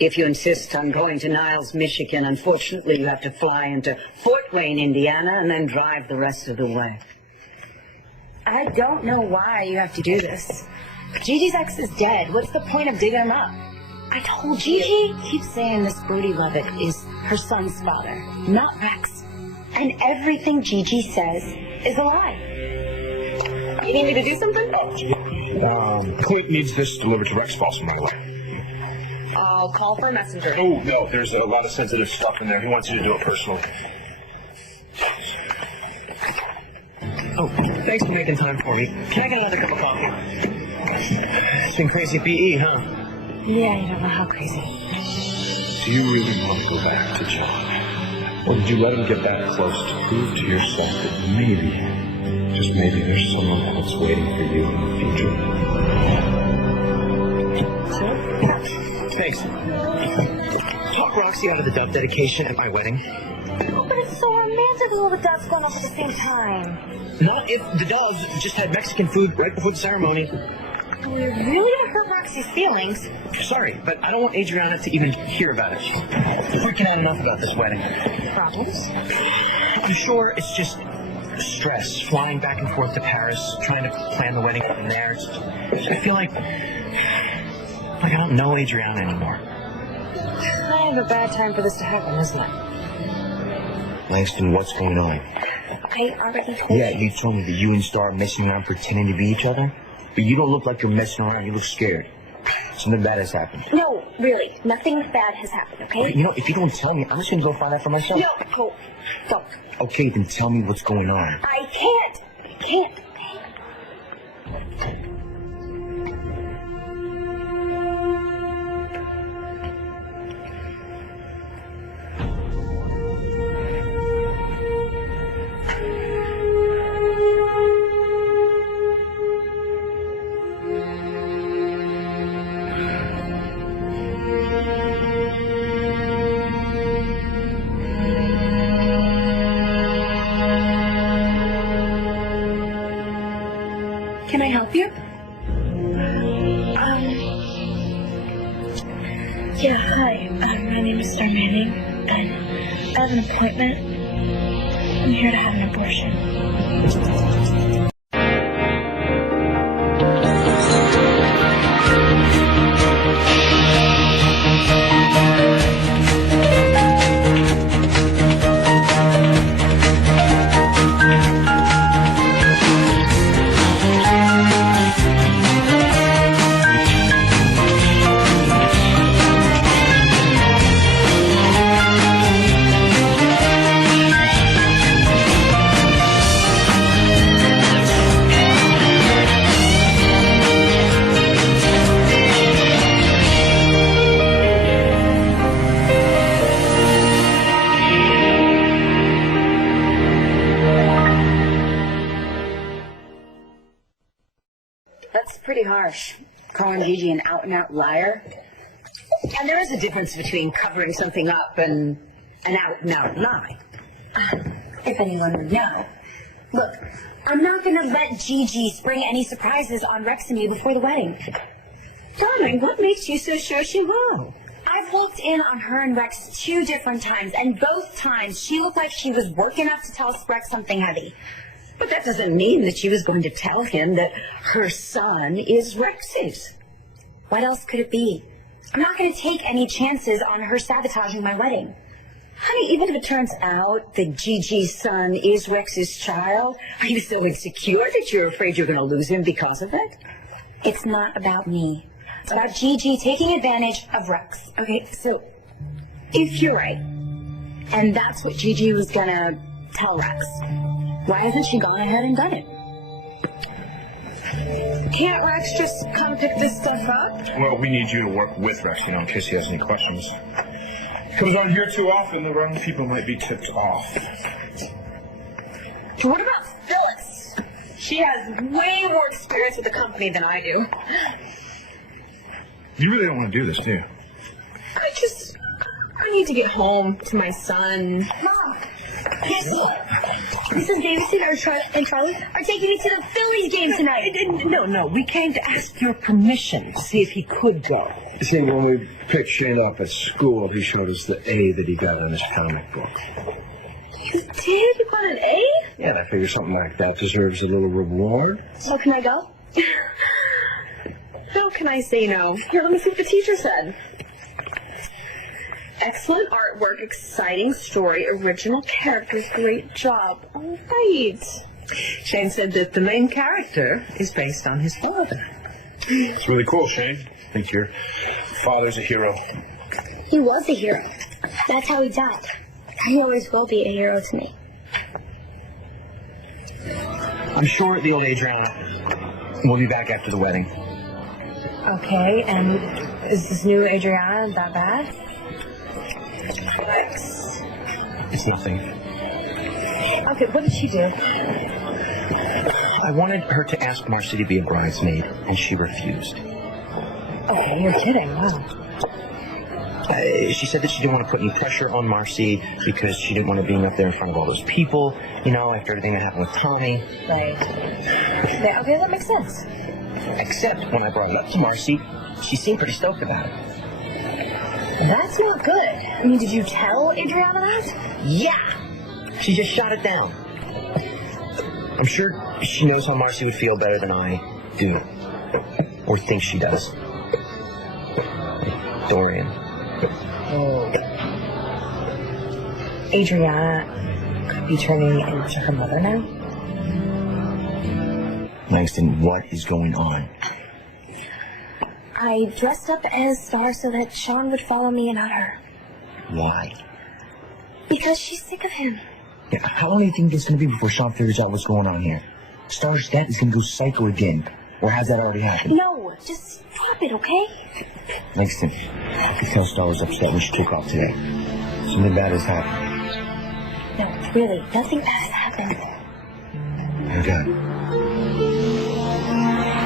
If you insist on going to Niles, Michigan, unfortunately you have to fly into Fort Wayne, Indiana, and then drive the rest of the way. I don't know why you have to do this. Gigi's ex is dead. What's the point of digging him up? I told you. Gigi keeps saying this Brody Lovett is her son's father, not Rex. And everything Gigi says is a lie. You need me to do something? Clint needs this delivered to Rex Boston right away. I'll call for a messenger. Oh, no, there's a lot of sensitive stuff in there. He wants you to do it personally. Oh, thanks for making time for me. Can I get another cup of coffee? It's been crazy at BE, huh? Yeah, you don't know how crazy. Do you really want to go back to John? Or did you let him get that close to prove to yourself that maybe, just maybe, there's someone else waiting for you in the future? Thanks. Talk Roxy out of the dove dedication at my wedding. Oh, but it's so romantic with all the doves going off at the same time. Not if the doves just had Mexican food right before the ceremony. We're really gonna hurt Roxy's feelings. Sorry, but I don't want Adriana to even hear about it. She's freaking out enough about this wedding. Problems? I'm sure it's just stress, flying back and forth to Paris, trying to plan the wedding from there. I feel like I don't know Adriana anymore. Kind of a bad time for this to happen, isn't it? Langston, what's going on? I already told you. Yeah, you told me that you and Star are messing around pretending to be each other. But you don't look like you're messing around. You look scared. Something bad has happened. No, really. Nothing bad has happened, okay? You know, if you don't tell me, I'm just going to go find out for myself. No, don't. Okay, then tell me what's going on. I can't. Can I help you? Yeah, hi. My name is Star Manning, and I have an appointment. I'm here to have an abortion. That's pretty harsh, calling Gigi an out-and-out liar. And there is a difference between covering something up and an out-and-out lie. If anyone would know. Look, I'm not going to let Gigi spring any surprises on Rex and me before the wedding. Darling, what makes you so sure she will? I've walked in on her and Rex 2 different times, and both times she looked like she was working up to tell Rex something heavy. But that doesn't mean that she was going to tell him that her son is Rex's. What else could it be? I'm not going to take any chances on her sabotaging my wedding. Honey, even if it turns out that Gigi's son is Rex's child, are you so insecure that you're afraid you're going to lose him because of it? It's not about me. It's about Gigi taking advantage of Rex. Okay, so if you're right, and that's what Gigi was going to tell Rex, why hasn't she gone ahead and done it? Can't Rex just come pick this stuff up? Well, we need you to work with Rex, in case he has any questions. Comes on here too often, the wrong people might be tipped off. What about Phyllis? She has way more experience with the company than I do. You really don't want to do this, do you? I need to get home to my son. Mom! Yes. This is babysitter and Charlie are taking me to the Phillies game tonight. No, we came to ask your permission to see if he could go. See, when we picked Shane up at school, he showed us the A that he got in his comic book. You did? You got an A? Yeah, and I figure something like that deserves a little reward. So can I go? How can I say no? Here, let me see what the teacher said. Excellent artwork, exciting story, original characters, great job. All right. Shane said that the main character is based on his father. It's really cool, Shane. I think your father's a hero. He was a hero. That's how he died. He always will be a hero to me. I'm sure the old Adriana will be back after the wedding. Okay, and is this new Adriana that bad? It's nothing. Okay, what did she do? I wanted her to ask Marcy to be a bridesmaid, and she refused. Okay, you're kidding. Wow. She said that she didn't want to put any pressure on Marcy because she didn't want to be up there in front of all those people, after everything that happened with Tommy. Right. Yeah, okay, that makes sense. Except when I brought it up to Marcy, she seemed pretty stoked about it. That's not good. I mean, did you tell Adriana that? Yeah! She just shot it down. I'm sure she knows how Marcy would feel better than I do. Or thinks she does. Like Dorian. Oh. Adriana could be turning into her mother now? Langston, what is going on? I dressed up as Star so that Sean would follow me and not her. Why? Because she's sick of him. Yeah, how long do you think it's going to be before Sean figures out what's going on here? Star's dad is going to go psycho again. Or has that already happened? No, just stop it, okay? Langston, I could tell Star was upset when she took off today. Something bad has happened. No, really, nothing bad has happened. Thank God.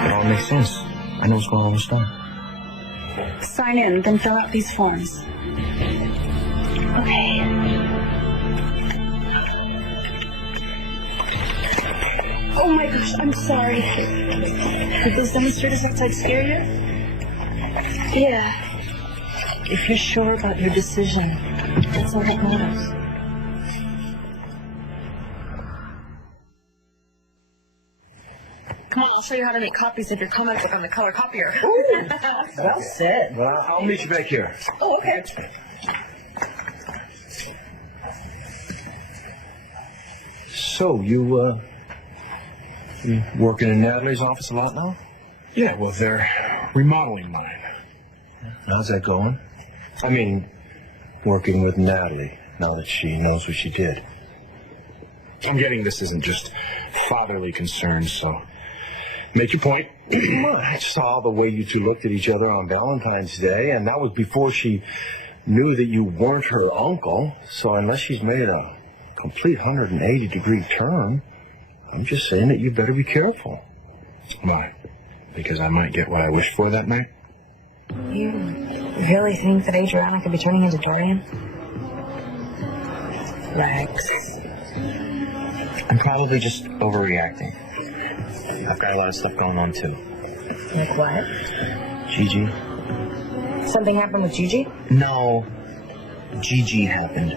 It all makes sense. I know what's going on with Star. Sign in, then fill out these forms. Okay. Oh my gosh, I'm sorry. Did those demonstrators outside scare you? Yeah. If you're sure about your decision, that's all that matters. Come on, I'll show you how to make copies of your comic book on the color copier. Ooh, well said. Well, I'll meet you back here. Oh, okay. So, you working in Natalie's office a lot now? Yeah, well, they're remodeling mine. How's that going? I mean, working with Natalie, now that she knows what she did. I'm getting this isn't just fatherly concerns, so make your point. Well, I saw the way you two looked at each other on Valentine's Day, and that was before she knew that you weren't her uncle. So unless she's made a complete 180-degree turn, I'm just saying that you better be careful. Why? Because I might get what I wish for that night? You really think that Adriana could be turning into Dorian? Rex. I'm probably just overreacting. I've got a lot of stuff going on, too. Like what? Gigi? Something happened with Gigi? No. Gigi happened.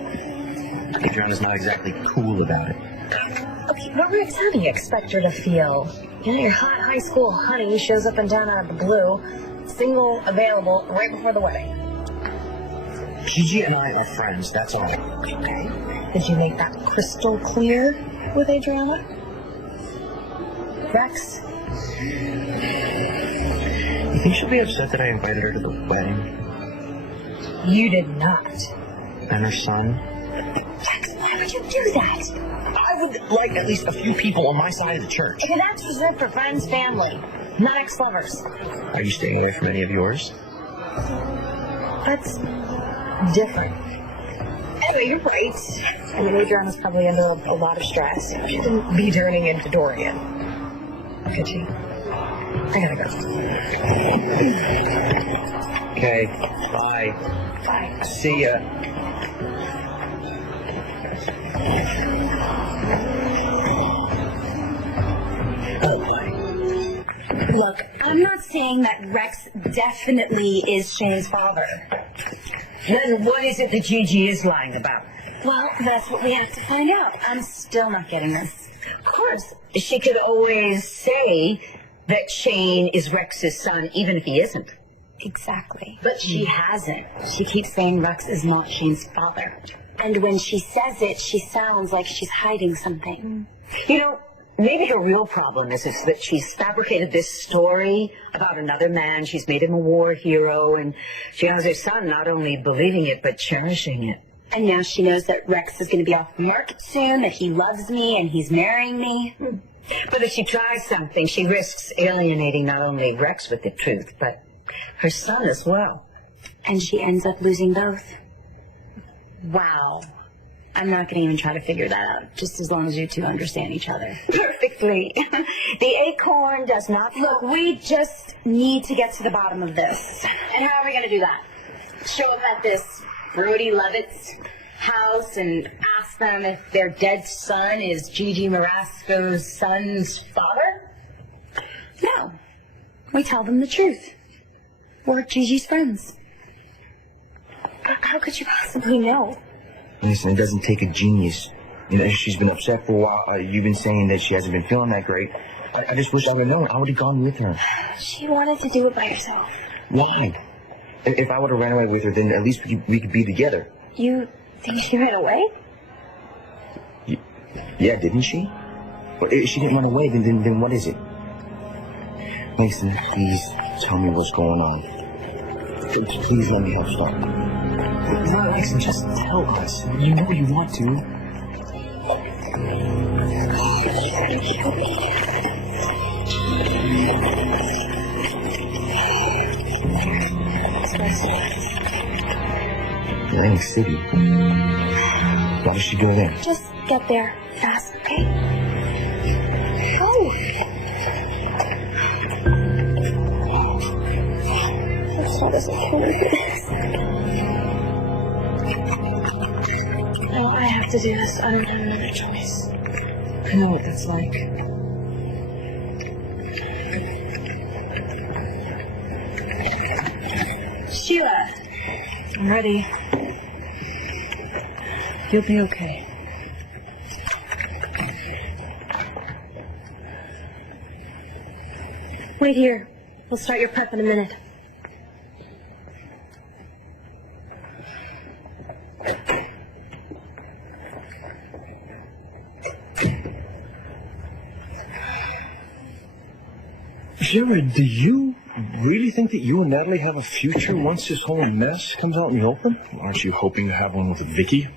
Adriana's not exactly cool about it. Okay, but Rex, how do you expect her to feel? Your hot high school honey shows up in town out of the blue, single, available, right before the wedding. Gigi and I are friends, that's all. Okay. Did you make that crystal clear with Adriana? Rex? You think she'll be upset that I invited her to the wedding? You did not. And her son? Rex, why would you do that? I would like at least a few people on my side of the church. Okay, that's reserved for friends, family, not ex-lovers. Are you staying away from any of yours? That's different. Anyway, you're right. I mean, Adriana's probably under a lot of stress. She couldn't be turning into Dorian. Could she? I gotta go. Okay, bye. Bye. See ya. Look, I'm not saying that Rex definitely is Shane's father. Then what is it that Gigi is lying about? Well, that's what we have to find out. I'm still not getting this. Of course, she could always say that Shane is Rex's son, even if he isn't. Exactly. But she hasn't. She keeps saying Rex is not Shane's father. And when she says it, she sounds like she's hiding something. You know, maybe her real problem is that she's fabricated this story about another man. She's made him a war hero, and she has her son not only believing it, but cherishing it. And now she knows that Rex is going to be off the market soon, that he loves me and he's marrying me. But if she tries something, she risks alienating not only Rex with the truth, but her son as well. And she ends up losing both. Wow. I'm not going to even try to figure that out, just as long as you two understand each other. Perfectly. The acorn does not... Look, we just need to get to the bottom of this. And how are we going to do that? Show up at this Brody Levitt's house and ask them if their dead son is Gigi Marasco's son's father? No. We tell them the truth. We're Gigi's friends. How could you possibly know? Listen, it doesn't take a genius. You know, she's been upset for a while. You've been saying that she hasn't been feeling that great. I just wish I would have known. I would have gone with her. She wanted to do it by herself. Why? If I would have ran away with her, then at least we could be together. You think she ran away? Yeah, didn't she? But if she didn't run away, then what is it? Mason, please tell me what's going on. Please let me help stop. No, Mason, just tell us. You know you want to. Atlantic City. Why does she go there? Just get there fast, okay? Oh! This one doesn't kill me. No, I have to do this. I don't have another choice. I know what that's like. Sheila! I'm ready. You'll be okay. Wait here. We'll start your prep in a minute. Jared, do you really think that you and Natalie have a future once this whole mess comes out in the open? Aren't you hoping to have one with Vicky?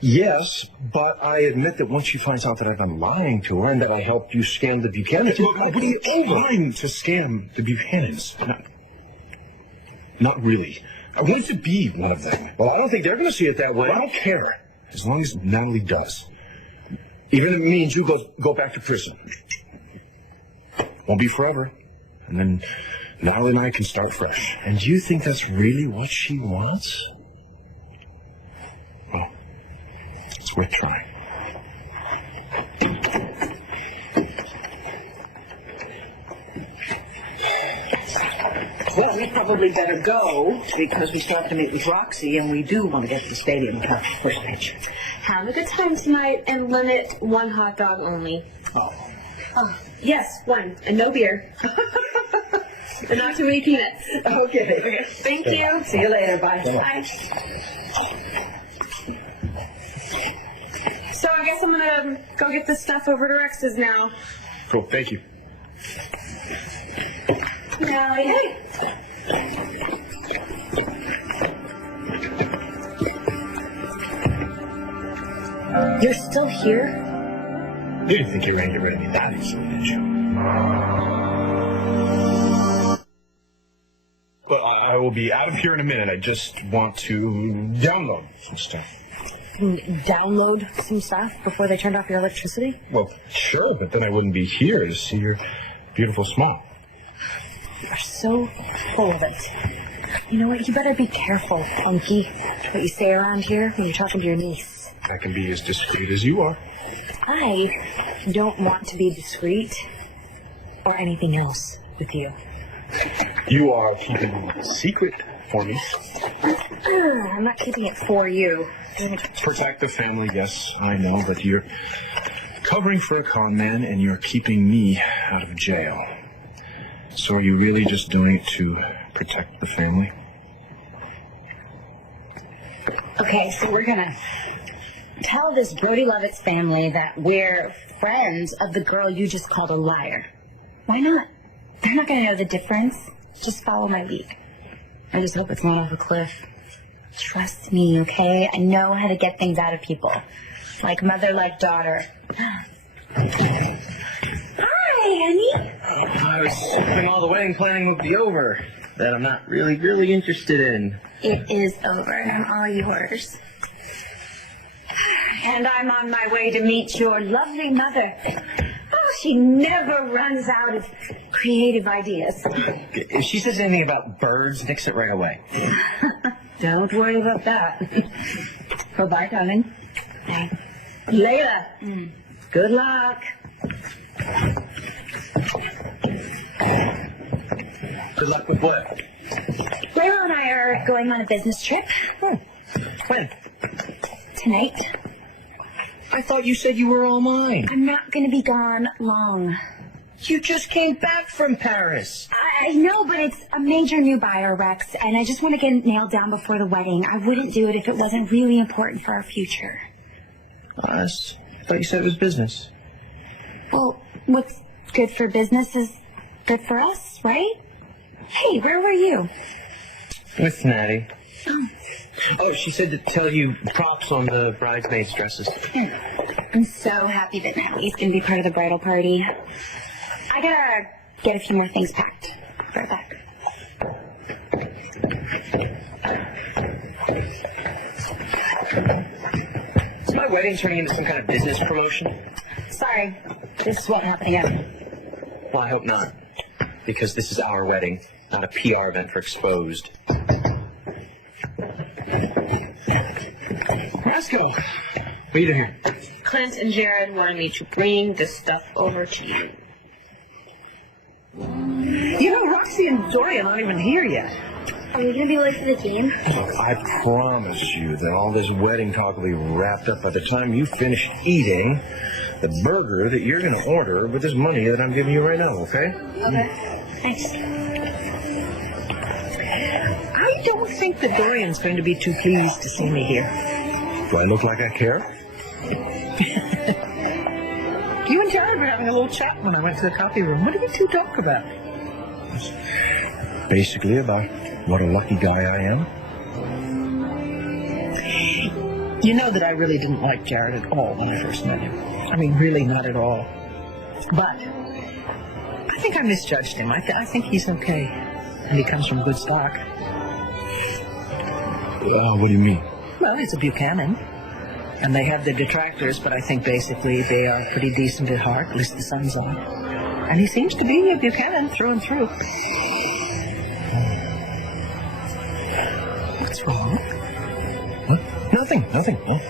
Yes, but I admit that once she finds out that I've been lying to her and that I helped you scam the Buchanans... Look, what are you trying to scam the Buchanans? Not really. I wanted to be one of them. Well, I don't think they're going to see it that way. I don't care, as long as Natalie does. Even if it means you go back to prison. Won't be forever. And then Natalie and I can start fresh. And you think that's really what she wants? Well, it's worth trying. Well, we probably better go because we still have to meet with Roxy and we do want to get to the stadium and catch the first pitch. Have a good time tonight and limit one hot dog only. Oh. Yes, one. And no beer. And not too many peanuts. Okay. Thank you. See you later. Bye. Bye. So I guess I'm gonna go get this stuff over to Rex's now. Cool, thank you. Nellie. You're still here? You didn't think you were going to get rid of me that easily, did you? Well, I will be out of here in a minute. I just want to download some stuff. Download some stuff before they turned off your electricity? Well, sure, but then I wouldn't be here to see your beautiful smile. You're so full of it. You know what? You better be careful, Funky, what you say around here when you're talking to your niece. I can be as discreet as you are. I don't want to be discreet or anything else with you. You are keeping a secret for me. I'm not keeping it for you. Protect the family, yes, I know, but you're covering for a con man and you're keeping me out of jail. So are you really just doing it to protect the family? Okay, so we're gonna tell this Brody Lovett's family that we're friends of the girl you just called a liar. Why not? They're not gonna know the difference. Just follow my lead. I just hope it's not off a cliff. Trust me, okay? I know how to get things out of people. Like mother, like daughter. Hi, honey. I was hoping all the wedding planning would be over. That I'm not really interested in. It is over, and I'm all yours. And I'm on my way to meet your lovely mother. Oh, she never runs out of creative ideas. If she says anything about birds, nix it right away. Don't worry about that. Bye-bye, darling. Bye. Layla, good luck. Good luck with what? Layla and I are going on a business trip. When? Tonight. I thought you said you were all mine. I'm not going to be gone long. You just came back from Paris. I know, but it's a major new buyer, Rex, and I just want to get it nailed down before the wedding. I wouldn't do it if it wasn't really important for our future. I thought you said it was business. Well, what's good for business is good for us, right? Hey, where were you? With Natty. Oh, she said to tell you props on the bridesmaids' dresses. I'm so happy that Natalie's going to be part of the bridal party. I gotta get a few more things packed. Be right back. Is my wedding turning into some kind of business promotion? Sorry, this won't happen again. Well, I hope not. Because this is our wedding, not a PR event for Exposed. Rasco, what are you doing here? Clint and Jared wanted me to bring this stuff over to you. You know, Roxy and Dorian aren't even here yet. Are we gonna be late for the game? Look, I promise you that all this wedding talk will be wrapped up by the time you finish eating the burger that you're going to order with this money that I'm giving you right now, okay? Okay. Thanks. I don't think that Dorian's going to be too pleased to see me here. Do I look like I care? You and Jared were having a little chat when I went to the coffee room. What did you two talk about? Basically about what a lucky guy I am. You know that I really didn't like Jared at all when I first met him. I mean, really not at all. But I think I misjudged him. I think he's okay. And he comes from good stock. What do you mean? Well, he's a Buchanan. And they have their detractors, but I think basically they are pretty decent at heart, at least the sons are. And he seems to be a Buchanan through and through. What's wrong? Huh? Nothing. Oh.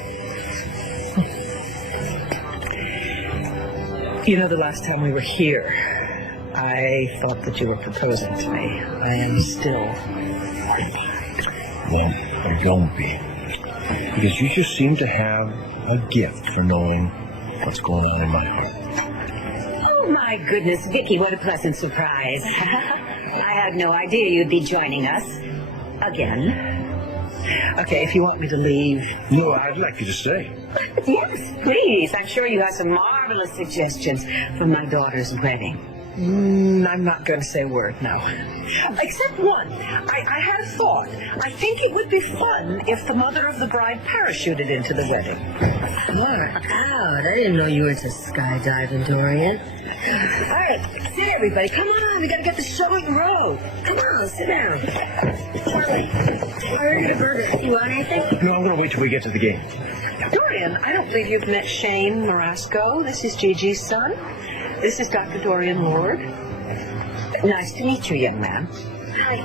You know, the last time we were here, I thought that you were proposing to me. I am still. Well, I don't be. Because you just seem to have a gift for knowing what's going on in my heart. Oh, my goodness, Vicky, what a pleasant surprise. I had no idea you'd be joining us. Again. Okay, if you want me to leave. No, I'd like you to stay. Yes, please. I'm sure you have some marvelous suggestions for my daughter's wedding. I'm not going to say a word now. Except one. I had a thought. I think it would be fun if the mother of the bride parachuted into the wedding. Mark out. I didn't know you were into skydiving, Dorian. All right, sit everybody. Come on, we got to get the show on the road. Come on, sit down. Charlie, I ordered a burger. You want anything? No, I'm going to wait till we get to the game. Dorian, I don't believe you've met Shane Marasco. This is Gigi's son. This is Dr. Dorian Lord. Nice to meet you, young man. Hi.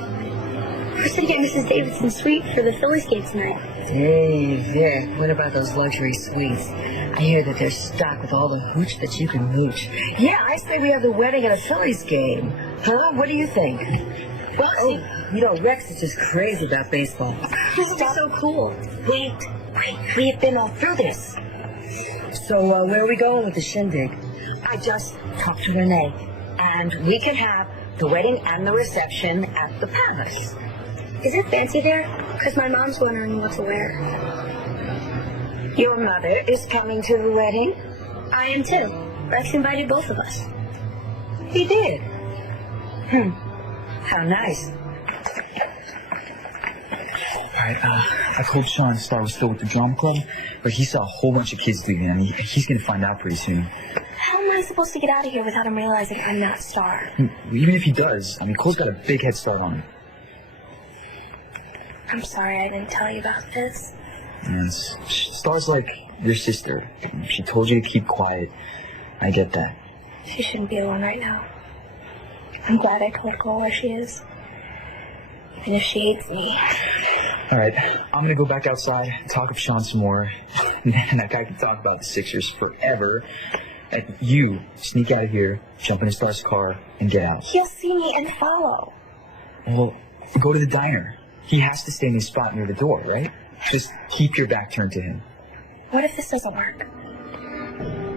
We're sitting at Mrs. Davidson's suite for the Phillies game tonight. Hey, there. What about those luxury suites? I hear that they're stocked with all the hooch that you can mooch. Yeah, I say we have the wedding at a Phillies game. Huh? What do you think? Well, you know, Rex is just crazy about baseball. This is so cool. Wait. We've been all through this. So, where are we going with the shindig? I just talked to Renee, and we can have the wedding and the reception at the palace. Is it fancy there? Because my mom's wondering what to wear. Your mother is coming to the wedding? I am too. Rex invited both of us. He did. How nice. Alright, I called Sean. Star was still with the drama club, but he saw a whole bunch of kids leaving, and he's gonna find out pretty soon. How am I supposed to get out of here without him realizing I'm not Star? Even if he does, I mean, Cole's got a big head start on him. I'm sorry I didn't tell you about this. And Star's like your sister. She told you to keep quiet. I get that. She shouldn't be alone right now. I'm glad I told Cole where she is. Even if she hates me. Alright, I'm gonna go back outside, talk with Sean some more. Man, that guy can talk about the Sixers forever. And you sneak out of here, jump in Star's car, and get out. He'll see me and follow. Well, go to the diner. He has to stay in his spot near the door, right? Just keep your back turned to him. What if this doesn't work?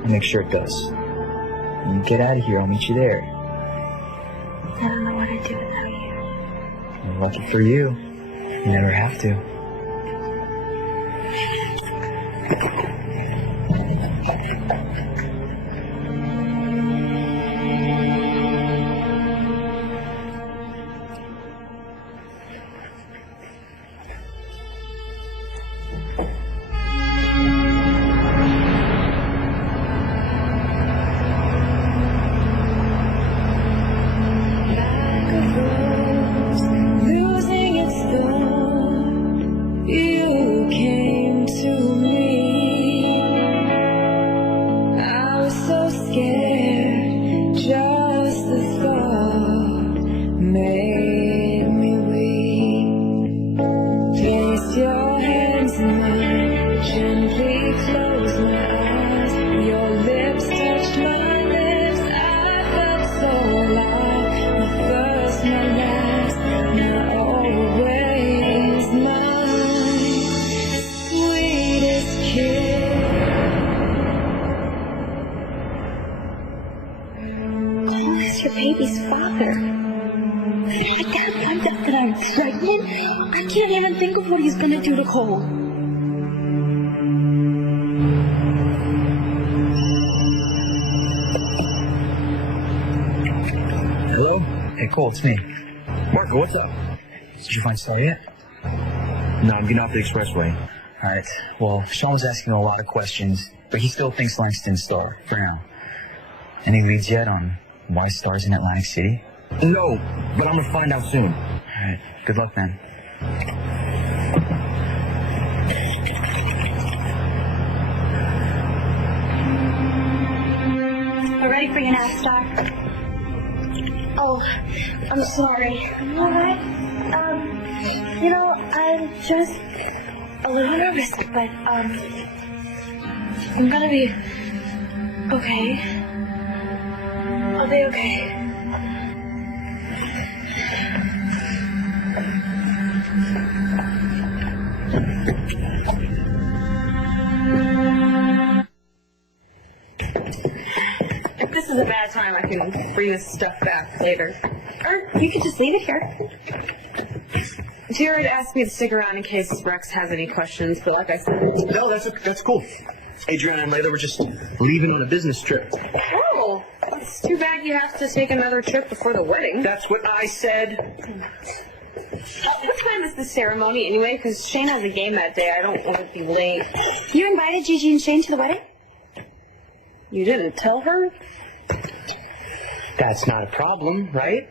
I'll make sure it does. When you get out of here, I'll meet you there. I don't know what I'd do without you. Well, lucky for you, you never have to. Your baby's father. I can't find out that I'm pregnant. I can't even think of what he's gonna do to Cole. Hello? Hey, Cole, it's me. Marco, what's up? Did you find Star yet? No, I'm getting off the expressway. Alright, well, Sean was asking a lot of questions, but he still thinks Langston's Star, for now. Any leads yet on why Star's in Atlantic City? No, but I'm gonna find out soon. Alright, good luck, man. We're ready for you now, Star. Oh, I'm sorry. I'm alright. I'm just a little nervous, but, I'm gonna be okay. I'll be okay. If this is a bad time, I can bring this stuff back later. Or you could just leave it here. Jared asked me to stick around in case Rex has any questions, but like I said... No, that's cool. Adriana and Layla were just leaving on a business trip. Oh, it's too bad you have to take another trip before the wedding. That's what I said. What time is the ceremony anyway? Because Shane has a game that day. I don't want to be late. You invited Gigi and Shane to the wedding? You didn't tell her? That's not a problem, right?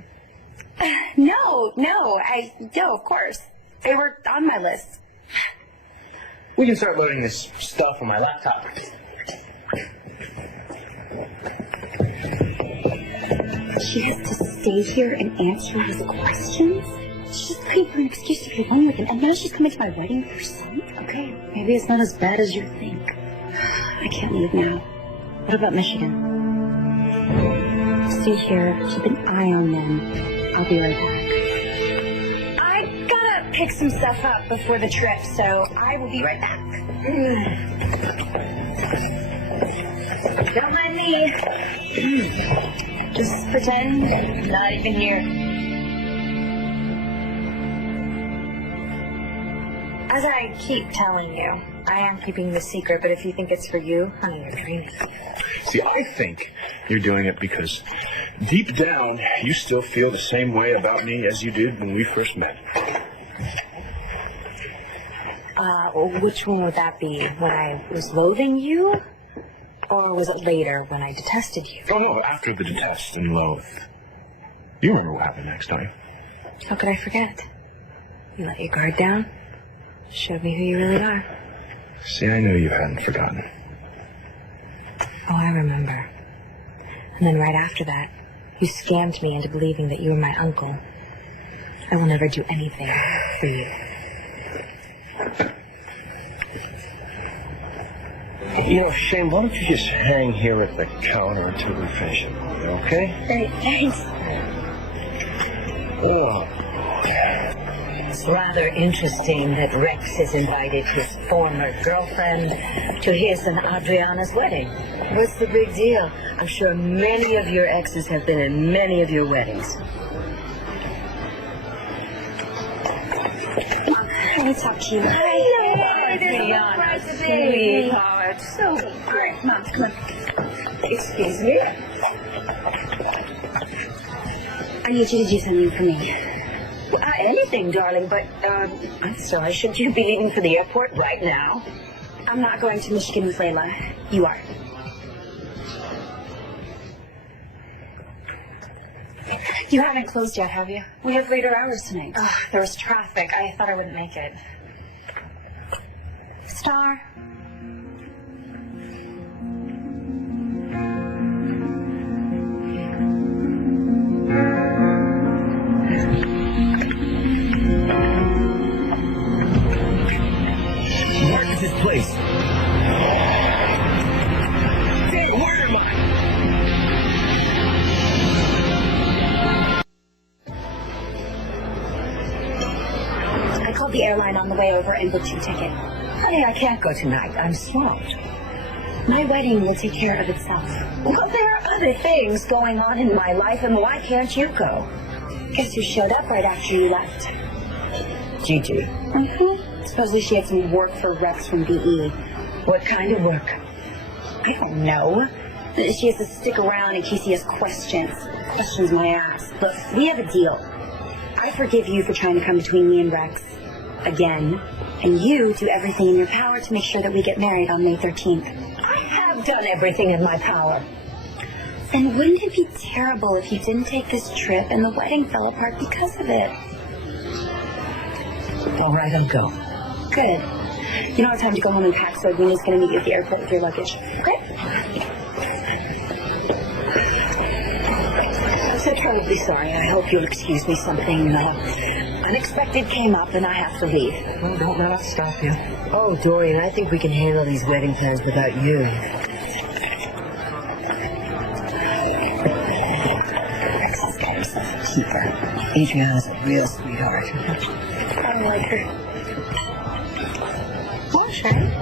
No, of course. They were on my list. We can start loading this stuff on my laptop. She has to stay here and answer his questions? She's looking for an excuse to be alone with him, and now she's coming to my wedding with her son? Okay, maybe it's not as bad as you think. I can't leave now. What about Michigan? Stay here, keep an eye on them. I'll be right back. I gotta pick some stuff up before the trip, so I will be right back. Don't mind me. Just pretend I'm not even here. As I keep telling you, I am keeping the secret, but if you think it's for you, honey, you're dreaming. See, I think you're doing it because deep down, you still feel the same way about me as you did when we first met. Which one would that be? When I was loathing you? Or was it later when I detested you? Oh, no, after the detest and loathe. You remember what happened next time. How could I forget? You let your guard down? Showed me who you really are. See, I knew you hadn't forgotten. Oh, I remember. And then right after that, you scammed me into believing that you were my uncle. I will never do anything for you. You know, Shane, why don't you just hang here at the counter until we finish it, okay? Great, thanks. Oh. It's rather interesting that Rex has invited his former girlfriend to his and Adriana's wedding. What's the big deal? I'm sure many of your exes have been in many of your weddings. Let me talk to you. Hi. Sweetheart. So great. Mom, come on. Excuse me? I need you to do something for me. Well, anything, darling, but I'm sorry. Should you be leaving for the airport right now? I'm not going to Michigan with Layla. You are. You haven't closed yet, have you? We have later hours tonight. There was traffic. I thought I wouldn't make it. Star. Marcus's place. Hey, where am I? I called the airline on the way over and booked you a ticket. Honey, I can't go tonight. I'm swamped. My wedding will take care of itself. Well, there are other things going on in my life, and why can't you go? Guess who showed up right after you left? Gigi. Supposedly she had some work for Rex from BE. What kind of work? I don't know. She has to stick around in case he has questions. Questions my ass. Look, we have a deal. I forgive you for trying to come between me and Rex. Again. And you do everything in your power to make sure that we get married on May 13th. I have done everything in my power. Then wouldn't it be terrible if you didn't take this trip and the wedding fell apart because of it? All right, I'll go. Good. You don't have time to go home and pack, so Adina's going to meet you at the airport with your luggage. Okay? I'm so terribly sorry. I hope you'll excuse me. Something unexpected came up and I have to leave. Well, don't let us stop you. Oh, Dorian, I think we can handle these wedding plans without you. Rex has got himself a keeper. Adriana's a real sweetheart. I don't like her. Well, Shane.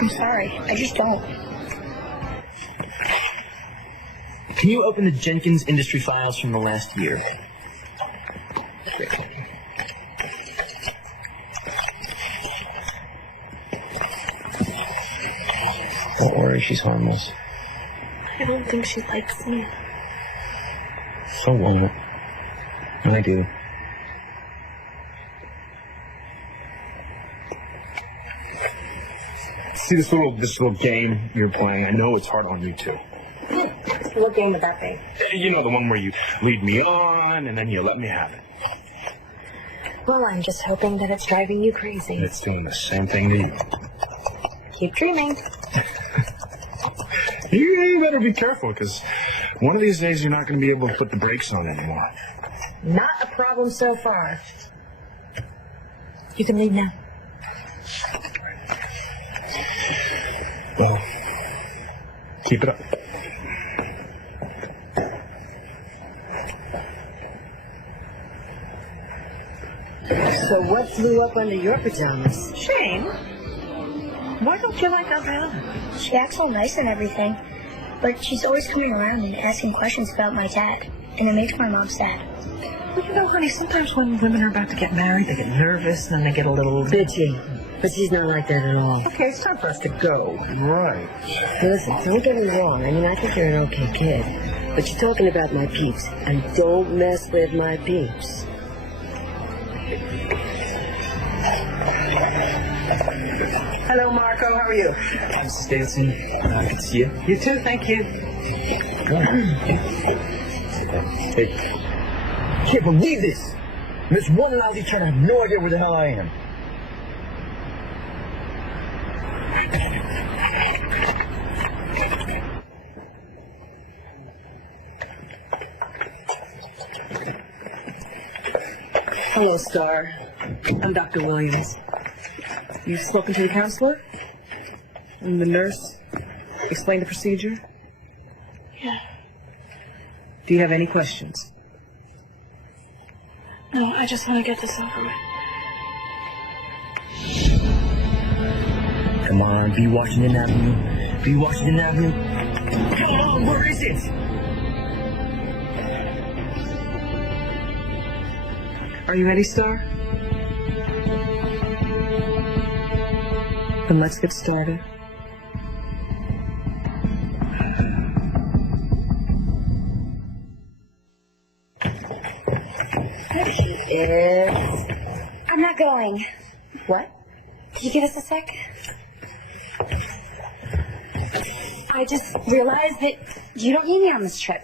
I'm sorry. I just don't. Can you open the Jenkins industry files from the last year? Don't worry, she's harmless. I don't think she likes me. So what? I do. See this little game you're playing? I know it's hard on you too. What game would that be? You know, the one where you lead me on and then you let me have it. Well, I'm just hoping that it's driving you crazy. It's doing the same thing to you. Keep dreaming. You better be careful, because one of these days you're not going to be able to put the brakes on anymore. Not a problem so far. You can leave now. Well, keep it up. So what flew up under your pajamas? Shane, why don't you like Adriana? She acts all nice and everything, but she's always coming around and asking questions about my dad, and it makes my mom sad. Well, you know, honey, sometimes when women are about to get married, they get nervous and then they get a little Bitchy. But she's not like that at all. Okay, it's time for us to go. Right. Listen, don't get me wrong. I mean, I think you're an okay kid. But you're talking about my peeps, and don't mess with my peeps. Hello, Marco. How are you? Hi, Mrs. Davidson. Good to see you. You too. Thank you. Hey, can't believe this. This woman out there trying to have no idea where the hell I am. Hello, Star. I'm Dr. Williams. You've spoken to the counselor? And the nurse? Explained the procedure? Yeah. Do you have any questions? No, I just want to get this over with. Come on, be Washington Avenue. Be Washington Avenue. Come on, where is it? Are you ready, Star? Then let's get started. There she is. I'm not going. What? Can you give us a sec? I just realized that you don't need me on this trip.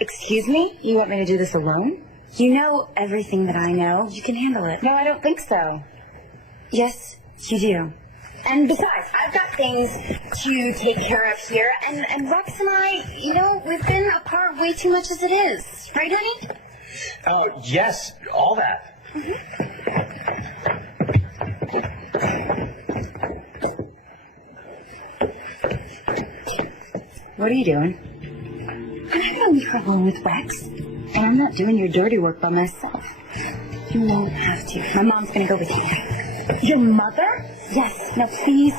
Excuse me? You want me to do this alone? You know everything that I know. You can handle it. No, I don't think so. Yes, you do. And besides, I've got things to take care of here. And Rex and I, you know, we've been apart way too much as it is. Right, honey? Oh, yes, all that. What are you doing? I'm not going trouble with Rex. And I'm not doing your dirty work by myself. You won't have to. My mom's going to go with you. Your mother? Yes. Now, please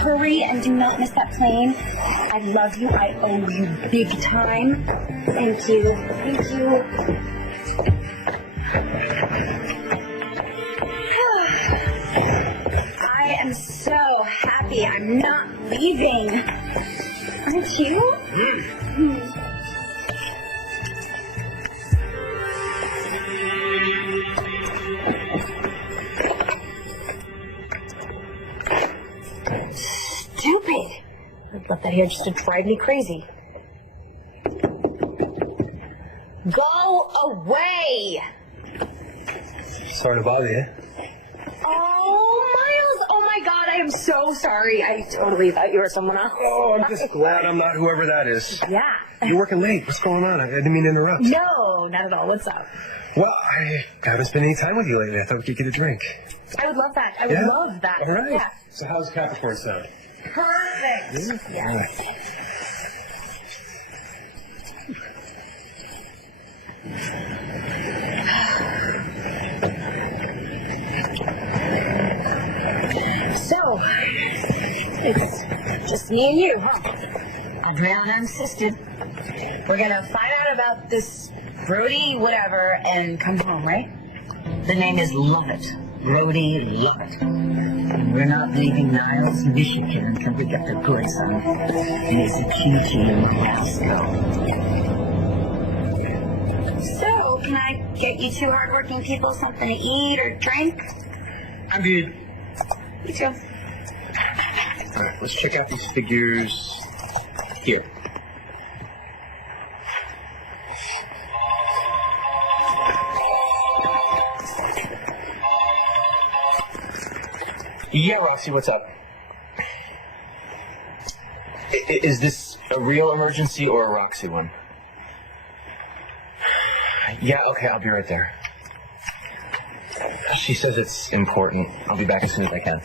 hurry and do not miss that plane. I love you. I owe you big time. Thank you. Thank you. I am so happy I'm not leaving. Aren't you? Stupid. I'd left that here just to drive me crazy. Go away! Sorry to bother you. Oh, Miles! Oh my God, I am so sorry. I totally thought you were someone else. Oh, I'm just glad I'm not whoever that is. Yeah. You're working late. What's going on? I didn't mean to interrupt. No, not at all. What's up? Well, I haven't spent any time with you lately. I thought we could get a drink. I would love that. I would love that. All right. Yeah. So how's Capricorn sound? Perfect. Yeah. All right. So, it's just me and you, huh? Adriana insisted. We're gonna find out about this Brody whatever and come home, right? The name is Lovett. Brody Lovett. And we're not leaving Niles, Michigan until we get the goods on him. He's a cheeky little rascal. So, can I get you two hardworking people something to eat or drink? I'm good. You too. All right, let's check out these figures here. Yeah, Roxy, what's up? Is this a real emergency or a Roxy one? Yeah, okay, I'll be right there. She says it's important. I'll be back as soon as I can.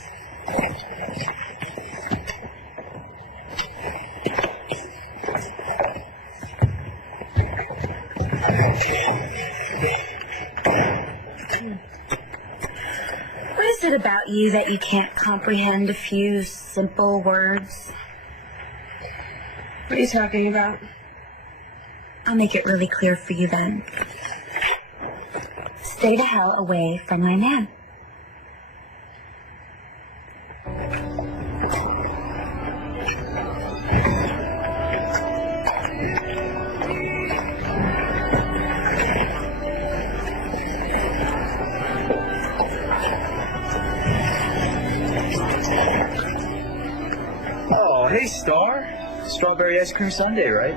What is it about you that you can't comprehend a few simple words? What are you talking about? I'll make it really clear for you then. Stay the hell away from my man. Oh, hey, Star. Strawberry ice cream sundae, right?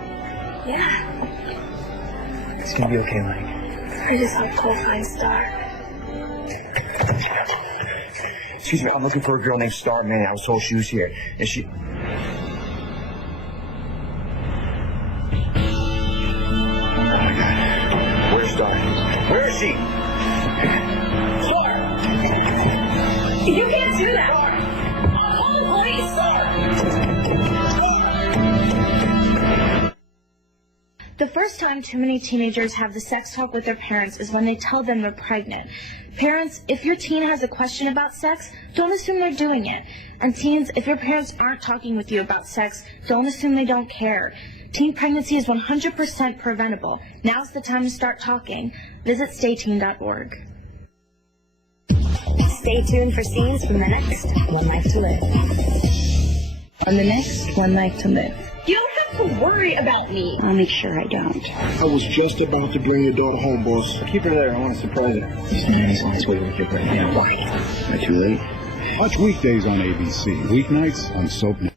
Yeah, It's gonna be okay, Mike. I just hope Cole finds Star. Excuse me, I'm looking for a girl named Star, man. I was told she was here. And she... Where's Star? Where is she? Star! You can't do that! I'll call the police! The first time too many teenagers have the sex talk with their parents is when they tell them they're pregnant. Parents, if your teen has a question about sex, don't assume they're doing it. And teens, if your parents aren't talking with you about sex, don't assume they don't care. Teen pregnancy is 100% preventable. Now's the time to start talking. Visit stayteen.org. Stay tuned for scenes from the next One Life to Live. On the next One Life to Live. You don't have to worry about me. I'll make sure I don't. I was just about to bring your daughter home, boss. Keep her there. I want to surprise her. This man is on his way to the kid right now. Why? Am I too late? Watch weekdays on ABC, weeknights on Soap Network.